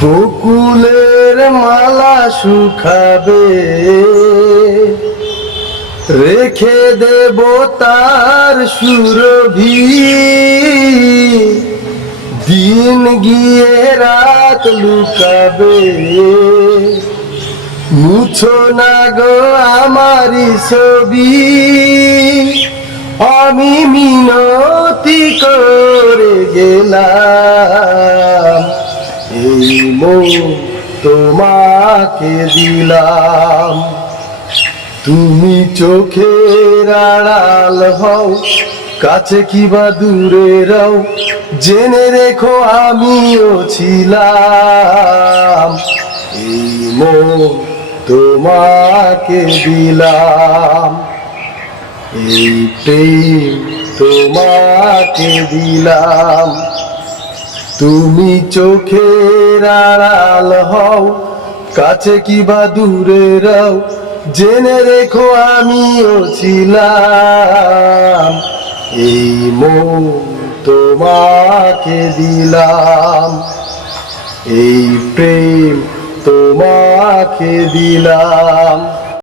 বকুলের মালা শুকাবে, রেখে দেব তার সুরভি। দিন গিয়ে রাত লুকাবে, মুছো না গো আমারি ছবি। আমি মিনতি করে গেলাম, এই মন তোমাকে দিলাম। তুমি চোখের আড়াল হও, কাছে কিবা দূরে রও, জেনে রেখো আমিও ছিলাম। এই মন তোমাকে দিলাম, এই প্রেম তোমাকে দিলাম। তুমি চোখের আড়াল হও, কাছে কিবা দূরে রও, জেনে রেখো আমিও ছিলাম। এই মন তোমাকে দিলাম, এই প্রেম তোমাকে দিলাম।